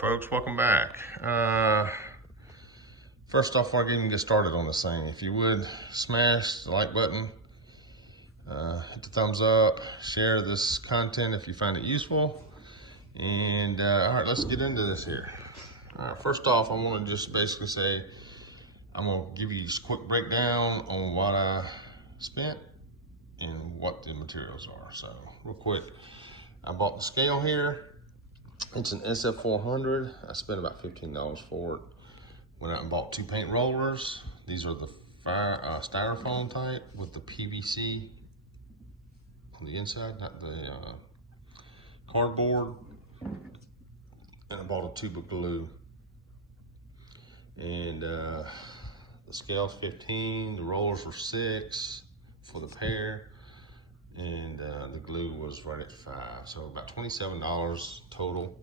folks, welcome back. First off, before I even get started on this thing, if you would smash the like button, hit the thumbs up, share this content if you find it useful, and all right, let's get into this here. First off, I want to just basically say I'm going to give you just a quick breakdown on what I spent and what the materials are. So real quick, I bought the scale here. It's an SF400. I spent about $15 for it. Went out and bought 2 paint rollers. These are the styrofoam type with the PVC on the inside, not the cardboard. And I bought a tube of glue. And the scale's 15, the rollers were 6 for the pair. And the glue was right at 5, so about $27 total.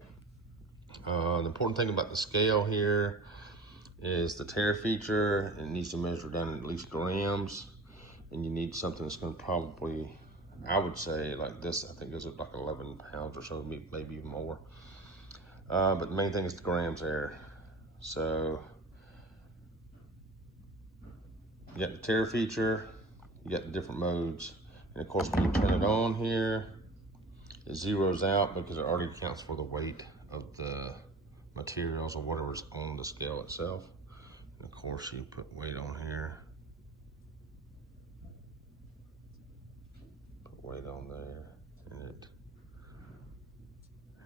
The important thing about the scale here is the tear feature. It needs to measure down at least grams, and you need something that's going to probably, I would say, like this, I think goes up like 11 pounds or so, maybe even more. But the main thing is the grams there. So you got the tear feature, you got the different modes. And of course, when you turn it on here, it zeroes out because it already accounts for the weight of the materials or whatever's on the scale itself. And of course, you put weight on here. Put weight on there, and it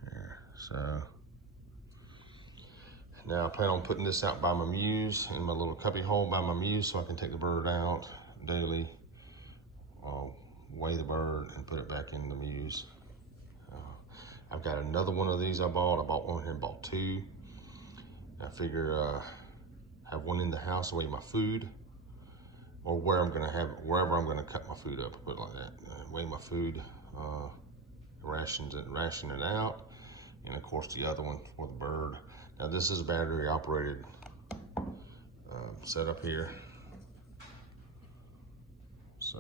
here. So now I plan on putting this out by my muse, in my little cubby hole by my muse, so I can take the bird out daily. Weigh the bird and put it back in the muse. I've got another one of these I bought. I bought one here and bought 2. I figure have one in the house to weigh my food, or wherever I'm gonna cut my food up, put it like that. Weigh my food, ration it out, and of course the other one for the bird. Now this is a battery operated setup here. So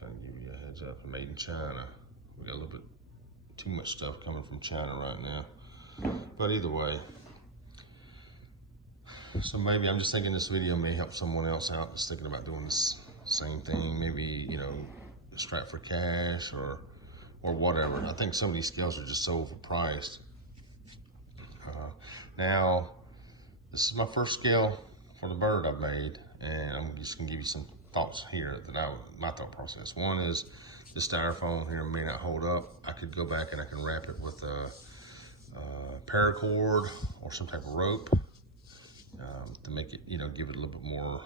kind of give you a heads up, made in China. We got a little bit too much stuff coming from China right now, but either way. So maybe I'm just thinking this video may help someone else out that's thinking about doing this same thing. Maybe, you know, strap for cash or whatever. I think some of these scales are just so overpriced. Now, this is my first scale for the bird I've made, and I'm just gonna give you some thoughts here that my thought process. One is the styrofoam here may not hold up. I could go back and I can wrap it with a paracord or some type of rope to make it, you know, give it a little bit more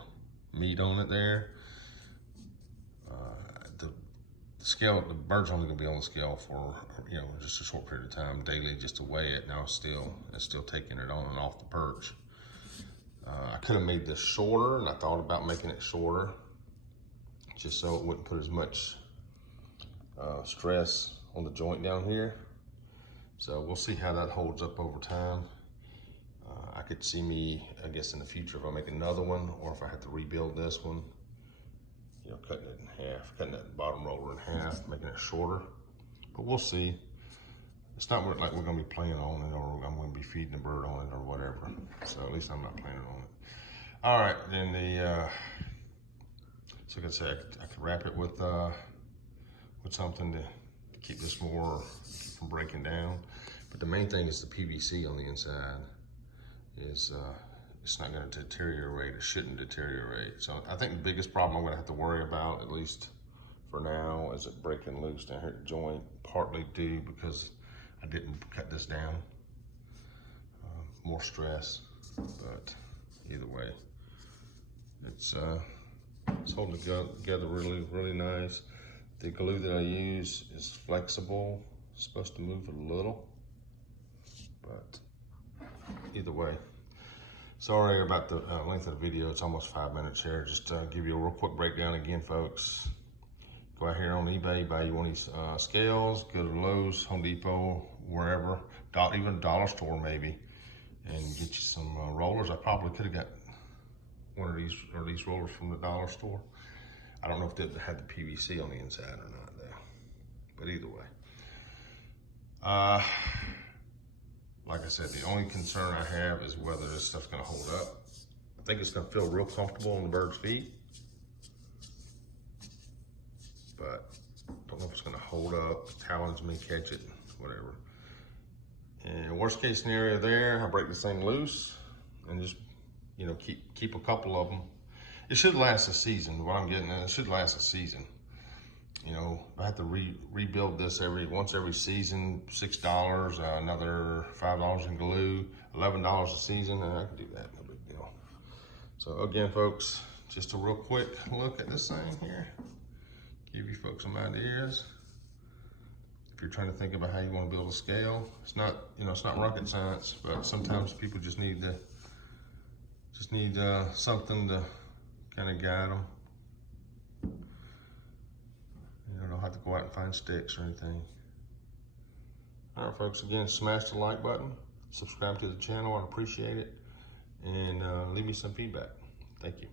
meat on it there. The scale, the bird's only gonna be on the scale for, you know, just a short period of time daily just to weigh it. Now it's still taking it on and off the perch. I could have made this shorter, and I thought about making it shorter just so it wouldn't put as much stress on the joint down here. So we'll see how that holds up over time. I could see me, I guess in the future, if I make another one or if I have to rebuild this one, you know, cutting it in half, cutting that bottom roller in half, making it shorter. But we'll see. It's not like we're gonna be playing on it or I'm gonna be feeding the bird on it or whatever. So at least I'm not planning on it. All right, then so like I said, I could wrap it with something to keep this more from breaking down. But the main thing is the PVC on the inside is it's not gonna deteriorate, it shouldn't deteriorate. So I think the biggest problem I'm gonna have to worry about, at least for now, is it breaking loose down here at the joint, partly due because I didn't cut this down. More stress, but either way, it's holding together really, really nice. The glue that I use is flexible. It's supposed to move a little, but either way. Sorry about the length of the video. It's almost 5 minutes here. Just give you a real quick breakdown again, folks. Go out here on eBay, buy you one of these scales, go to Lowe's, Home Depot, wherever, even dollar store maybe, and get you some rollers. I probably could have got one of these rollers from the dollar store. I don't know if they had the PVC on the inside or not though, but either way. Like I said, the only concern I have is whether this stuff's gonna hold up. I think it's gonna feel real comfortable on the bird's feet, but don't know if it's gonna hold up. The talons may catch it, whatever. And worst case scenario there, I break this thing loose and just, you know, keep a couple of them. It should last a season. What I'm getting at, it should last a season. You know, I have to rebuild this once every season, $6, another $5 in glue, $11 a season, and I can do that, no big deal. So again, folks, just a real quick look at this thing here. Give you folks some ideas. If you're trying to think about how you want to build a scale, it's not, you know, it's not rocket science, but sometimes people just need something to kind of guide them. You don't have to go out and find sticks or anything. All right, folks, again, smash the like button, subscribe to the channel, I'd appreciate it, and leave me some feedback. Thank you.